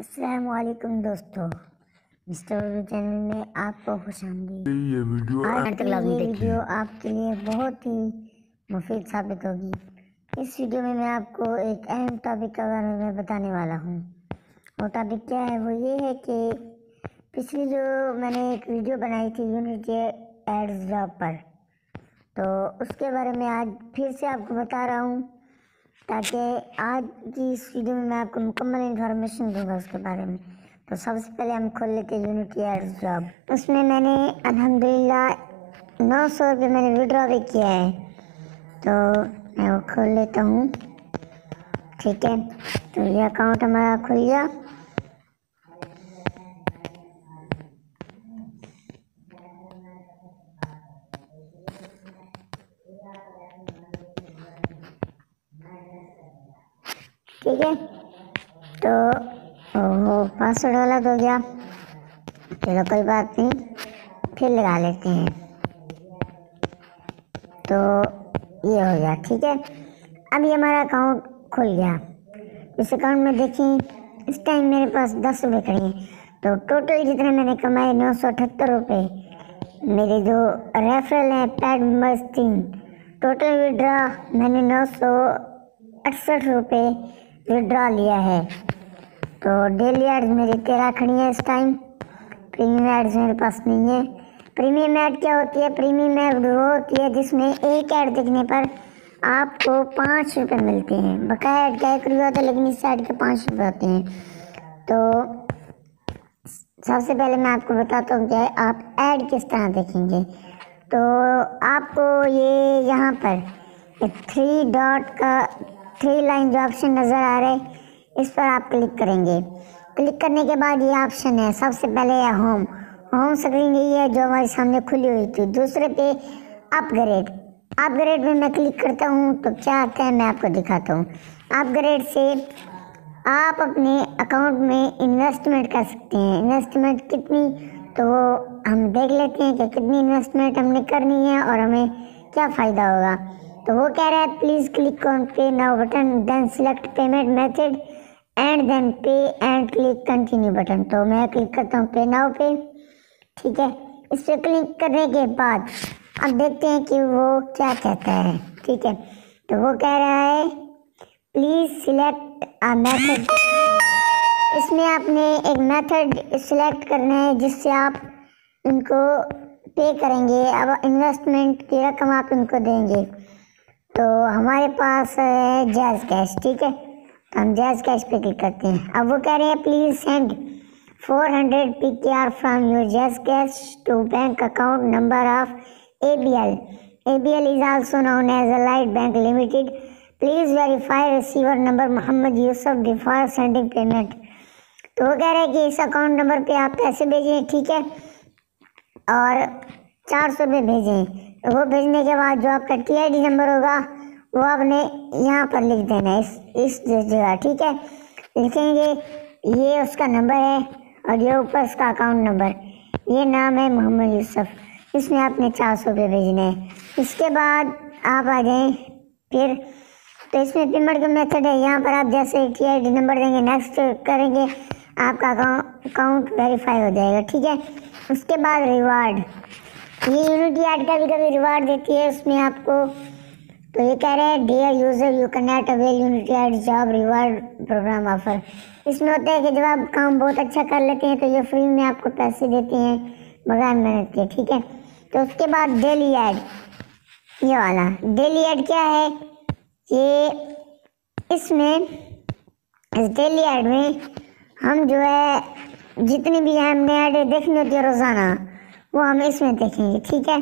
अस्सलामुअलैकुम दोस्तों, mister Urdu channel में आपको खुशामदीद। ये वीडियो ये वीडियो आपके लिए बहुत ही मुफीद साबित होगी। इस वीडियो में मैं आपको एक अहम टॉपिक के बारे में बताने वाला हूँ। वो टॉपिक क्या है? वो ये है कि पिछली जो मैंने एक वीडियो बनाई थी यूनिटी एड्स जॉब पर, तो उसके बारे में आज फिर से आपको बता रहा हूँ, ताकि आज की इस वीडियो में मैं आपको मुकम्मल इन्फॉर्मेशन दूंगा उसके बारे में। तो सबसे पहले हम खोल लेते हैं यूनिटी एड्स जॉब। उसमें मैंने अल्हम्दुलिल्लाह 900 रुपये मैंने विड्रॉ भी किया है, तो मैं वो खोल लेता हूँ। ठीक है, तो ये अकाउंट हमारा खुल गया। ठीक है, तो वो पासवर्ड वाला तो हो गया, चलो कोई बात नहीं, फिर लगा लेते हैं। तो ये हो गया। ठीक है, अब ये हमारा अकाउंट खुल गया। इस अकाउंट में देखें, इस टाइम मेरे पास 10 रुपये खड़े हैं, तो टोटल जितने मैंने कमाए 978 रुपये। मेरे जो रेफरल हैं पैड मेंबर्स 3, टोटल विड्रॉ मैंने 968 रुपये विड्रॉ लिया है। तो डेली एड्स मेरी 13 खड़ी है इस टाइम। प्रीमियम एड्स मेरे पास नहीं है। प्रीमियम ऐड क्या होती है? प्रीमियम ऐड वो होती है जिसमें एक ऐड देखने पर आपको 5 रुपये मिलते हैं। बकाया ऐड का 1 रुपया होता है, लेकिन इस ऐड के 5 रुपये होते हैं। तो सबसे पहले मैं आपको बताता हूँ कि आप ऐड किस तरह देखेंगे। तो आपको ये यहाँ पर 3 लाइन जो ऑप्शन नज़र आ रहे हैं, इस पर आप क्लिक करेंगे। क्लिक करने के बाद ये ऑप्शन है, सबसे पहले है होम स्क्रीन, यही है जो हमारे सामने खुली हुई थी। दूसरे पे अपग्रेड में मैं क्लिक करता हूँ, तो क्या आता है मैं आपको दिखाता हूँ। अपग्रेड से आप अपने अकाउंट में इन्वेस्टमेंट कर सकते हैं। इन्वेस्टमेंट कितनी, तो वो हम देख लेते हैं कि कितनी इन्वेस्टमेंट हमने करनी है और हमें क्या फ़ायदा होगा। तो वो कह रहा है please click on pay now button, then select payment method and then pay and click continue button. तो मैं क्लिक करता हूँ पे नाउ पे। ठीक है, इस पर क्लिक करने के बाद अब देखते हैं कि वो क्या कहता है। ठीक है, तो वो कह रहा है प्लीज़ सिलेक्ट अ मेथड। इसमें आपने एक मेथड सिलेक्ट करना है जिससे आप इनको पे करेंगे। अब इन्वेस्टमेंट की रकम आप इनको देंगे। तो हमारे पास है जैज़ कैश। ठीक है, तो हम जैज़ कैश पे क्लिक करते हैं। अब वो कह रहे हैं please send 400 PKR from your Jazz cash to bank account number of ABL। ABL is also known as allied bank limited. Please verify receiver number Mohammad Yusuf before sending payment. तो वो कह रहे हैं कि इस अकाउंट नंबर पे आप पैसे भेजें। ठीक है, और 400 रुपये भेजें। तो वो भेजने के बाद जो आपका TID नंबर होगा वो आपने यहाँ पर लिख देना है, इस जगह। ठीक है, लिखेंगे ये उसका नंबर है और ये ऊपर उसका अकाउंट नंबर, ये नाम है मोहम्मद यूसुफ, इसमें आपने 400 रुपये भेजने हैं। इसके बाद आप आ जाएँ फिर, तो इसमें पेमेंट का मेथड है, यहाँ पर आप जैसे TID नंबर देंगे, नेक्स्ट करेंगे, आपका अकाउंट वेरीफाई हो जाएगा। ठीक है, उसके बाद रिवार्ड, ये यूनिटी ऐड का भी कभी रिवार्ड देती है उसमें आपको। तो ये कह रहे हैं dear user you can not avail unity ad job reward program offer. इसमें होता है कि जब आप काम बहुत अच्छा कर लेते हैं तो ये फ्री में आपको पैसे देते हैं बगैर मेहनत के। ठीक है, तो उसके बाद डेली ऐड, ये वाला डेली ऐड क्या है? ये इसमें इस डेली ऐड में हम जो है जितनी भी हमने ऐड देखनी होती है रोज़ाना, वो हम इसमें देखेंगे। ठीक है,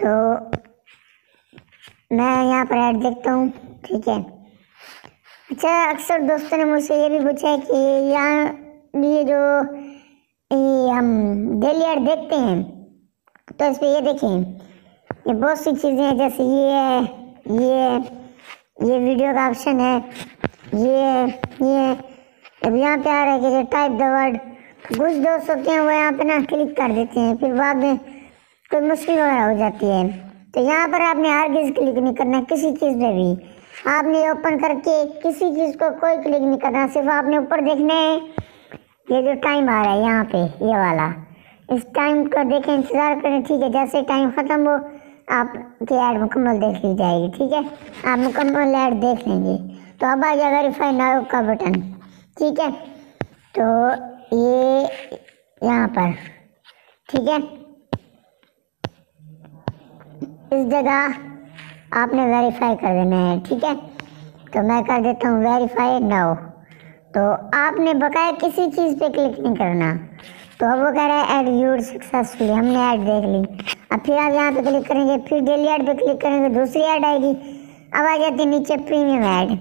तो मैं यहाँ पर ऐड देखता हूँ। ठीक है, अच्छा, अक्सर दोस्तों ने मुझसे ये भी पूछा है कि यहाँ ये जो हम डेली ऐड देखते हैं, तो इस पर ये देखें, ये बहुत सी चीज़ें हैं, जैसे ये है, ये वीडियो का ऑप्शन है, ये अब यहाँ पे आ रहा है कि टाइप द वर्ड। कुछ दोस्त होते हैं वो यहाँ पे ना क्लिक कर देते हैं, फिर बाद में कोई मुश्किल वगैरह हो जाती है। तो यहाँ पर आपने हरगिज़ क्लिक नहीं करना, किसी चीज़ पे भी आपने ओपन करके किसी चीज़ को कोई क्लिक नहीं करना, सिर्फ आपने ऊपर देखना है ये जो टाइम आ रहा है यहाँ पे ये वाला, इस टाइम का देखें, इंतज़ार करें, ठीक है। जैसे टाइम ख़त्म हो आपकी ऐड मुकम्मल देख ली जाएगी, ठीक है। आप मुकम्मल ऐड देख लेंगे। तो अब आ गया वेरीफाई नाउ का बटन, ठीक है। तो ये यहाँ पर, ठीक है, इस जगह आपने वेरीफाई कर देना है, ठीक है। तो मैं कर देता हूँ वेरीफाई नाउ। तो आपने बकाया किसी चीज़ पे क्लिक नहीं करना। तो अब वो कह रहा है ऐड यूज सक्सेसफुली, हमने ऐड देख ली। अब फिर आप यहाँ पे क्लिक करेंगे, फिर डेली ऐड पे क्लिक करेंगे, दूसरी ऐड आएगी। अब आ जाती है नीचे प्रीमियम ऐड।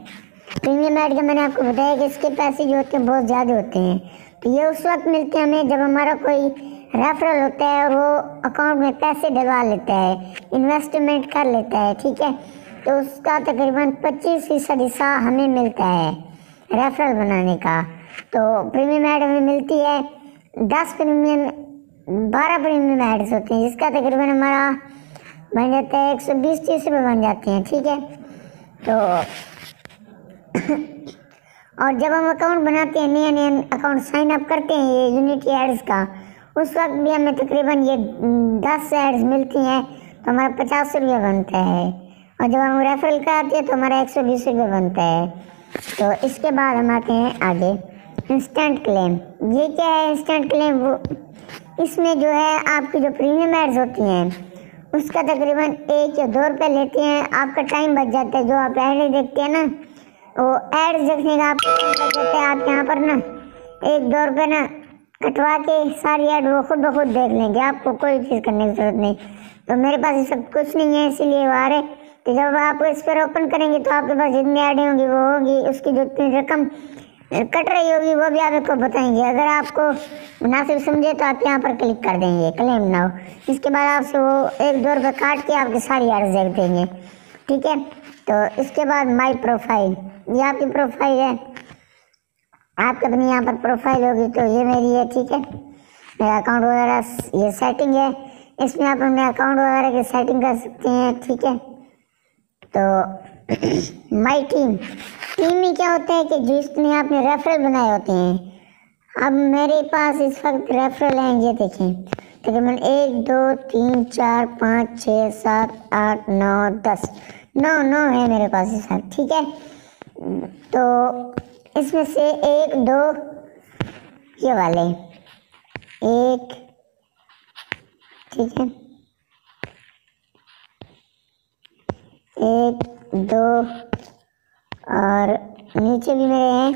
प्रीमियम ऐड का मैंने आपको बताया कि इसके पैसे जो होते हैं बहुत ज़्यादा होते हैं। तो ये उस वक्त मिलते हैं हमें जब हमारा कोई रेफरल होता है और वो अकाउंट में पैसे डलवा लेता है, इन्वेस्टमेंट कर लेता है, ठीक है। तो उसका तकरीबन 25% हिस्सा हमें मिलता है रेफरल बनाने का। तो प्रीमियम ऐड हमें मिलती है 12 प्रीमियम ऐड्स होते हैं, जिसका तकरीबन हमारा बन जाता है 120-130 रुपये बन जाते हैं, ठीक है। तो और जब हम अकाउंट बनाते हैं, नया अकाउंट साइन अप करते हैं ये यूनिटी एड्स का, उस वक्त भी हमें तकरीबन ये 10 एड्स मिलती हैं, तो हमारा 50 रुपये बनता है। और जब हम रेफरल कराते हैं तो हमारा 120 रुपये बनता है। तो इसके बाद हम आते हैं आगे इंस्टेंट क्लेम। ये क्या है इंस्टेंट क्लेम? वो इसमें जो है आपकी जो प्रीमियम एड्स होती हैं उसका तकरीबन 1 या 2 रुपये लेते हैं, आपका टाइम बच जाता है। जो आप ऐड देखते हैं ना, वो एड्स देखने का आपका टाइम बच जाता है। आप यहाँ पर ना 1-2 रुपये ना कटवा के सारी ऐड वो खुद ब खुद देख लेंगे, आपको कोई चीज़ करने की जरूरत नहीं। तो मेरे पास ये सब कुछ नहीं है, इसीलिए वो आ रहे। तो जब आप इस पर ओपन करेंगे तो आपके पास जितनी ऐडें होंगी वो होगी, उसकी जितनी रकम कट रही होगी वो भी आपको बताएंगे। अगर आपको मुनासिब समझे तो आप यहाँ पर क्लिक कर देंगे क्लेम नाउ। इसके बाद आपसे वो 1-2 रुपये काट के आपकी सारी एड्स देख देंगे, ठीक है। तो इसके बाद माई प्रोफाइल, ये आपकी प्रोफाइल है, आपके अपनी यहाँ पर प्रोफाइल होगी। तो ये मेरी है, ठीक है। मेरा अकाउंट वगैरह ये सेटिंग है, इसमें आप अपने अकाउंट वगैरह की सेटिंग कर सकते हैं, ठीक है। तो माई टीम में क्या होता है कि जिसने आपने रेफरल बनाए होते हैं। अब मेरे पास इस वक्त रेफरल हैं, ये देखें, तकरीबन 1 2 3 4 5 6 7 8 9 10 9 है मेरे पास इस वक्त, ठीक है। तो इसमें से 1 2 ये वाले 1, ठीक है, 1 2 और नीचे भी मेरे हैं,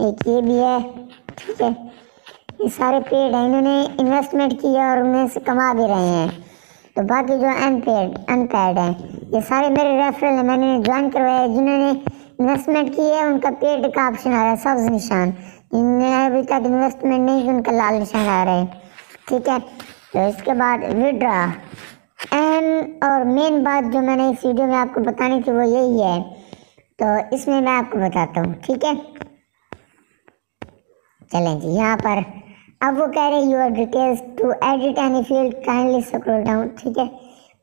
एक ये भी है, ठीक है। ये सारे पेड हैं, इन्होंने इन्वेस्टमेंट किया और उनमें से कमा भी रहे हैं। तो बाकी जो अनपेड हैं ये सारे मेरे रेफरल हैं, मैंने ज्वाइन करवाया। जिन्होंने इन्वेस्टमेंट की है उनका पेड का ऑप्शन आ रहा है सब्ज निशान, जिन्होंने अभी तक इन्वेस्टमेंट नहीं की उनका लाल निशान आ रहा है, ठीक है। तो इसके बाद विड्रा और मेन बात जो मैंने इस वीडियो में आपको बतानी थी वो यही है। तो इसमें मैं आपको बताता हूँ, ठीक है। चलें जी, यहाँ पर अब वो कह रहे हैं your details to edit any field kindly scroll down, ठीक है,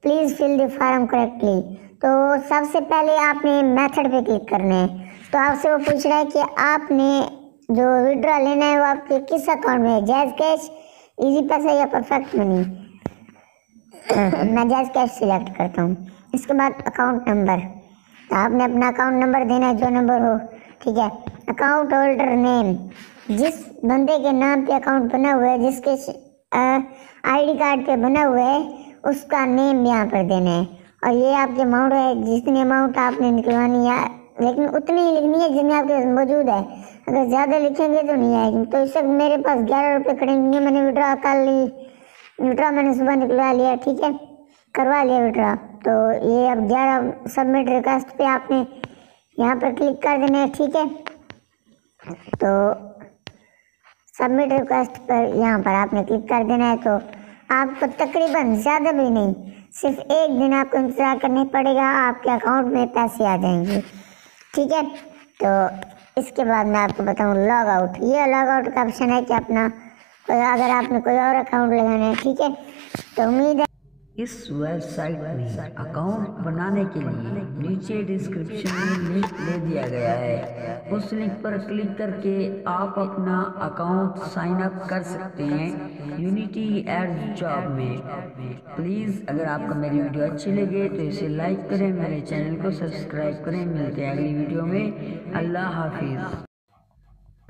please fill the form correctly. तो सबसे पहले आपने मेथड पे क्लिक करना है। तो आपसे वो पूछ रहा है कि आपने जो विड्रॉ लेना है वो आपके किस अकाउंट में है, जैज़ कैश, इजी पैसा या परफेक्ट मनी। मैं जैज़ कैश सिलेक्ट करता हूँ। इसके बाद अकाउंट नंबर, तो आपने अपना अकाउंट नंबर देना है जो नंबर हो, ठीक है। अकाउंट होल्डर नेम, जिस बंदे के नाम पे अकाउंट बना हुआ है, जिसके आईडी कार्ड पे बना हुआ है, उसका नेम यहाँ पर देना है। और ये आपकी अमाउंट है, जितनी अमाउंट आपने निकलवानी है, लेकिन उतनी ही लिखनी है जितनी आपके पास मौजूद है। अगर ज़्यादा लिखेंगे तो नहीं आएगी। तो इस वक्त मेरे पास 11 रुपये खड़े हैं, मैंने विड्रॉ कर ली, विड्रॉ मैंने सुबह निकलवा लिया, ठीक है, करवा लिया विड्रॉ। तो ये अब 11 सबमिट रिक्वेस्ट पे आपने यहाँ पर क्लिक कर देना है, ठीक है। तो सबमिट रिक्वेस्ट पर यहाँ पर आपने क्लिक कर देना है। तो आपको तकरीबन ज़्यादा भी नहीं, सिर्फ 1 दिन आपको इंतज़ार करना पड़ेगा, आपके अकाउंट में पैसे आ जाएंगे, ठीक है। तो इसके बाद मैं आपको बताऊँ लॉग आउट। ये लॉग आउट का ऑप्शन है कि अपना अगर आपने कोई और अकाउंट लगाना है, ठीक है। तो उम्मीद है इस वेबसाइट में अकाउंट बनाने के लिए नीचे डिस्क्रिप्शन में लिंक दे दिया गया है। उस लिंक पर क्लिक करके आप अपना अकाउंट साइन अप कर सकते हैं यूनिटी एड जॉब में। प्लीज़ अगर आपको मेरी वीडियो अच्छी लगे तो इसे लाइक करें, मेरे चैनल को सब्सक्राइब करें। मिलते हैं अगली वीडियो में। अल्लाह हाफिज़।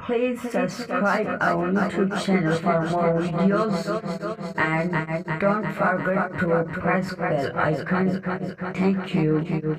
Please subscribe our YouTube channel for more videos and don't forget to press bell icon. Thank you.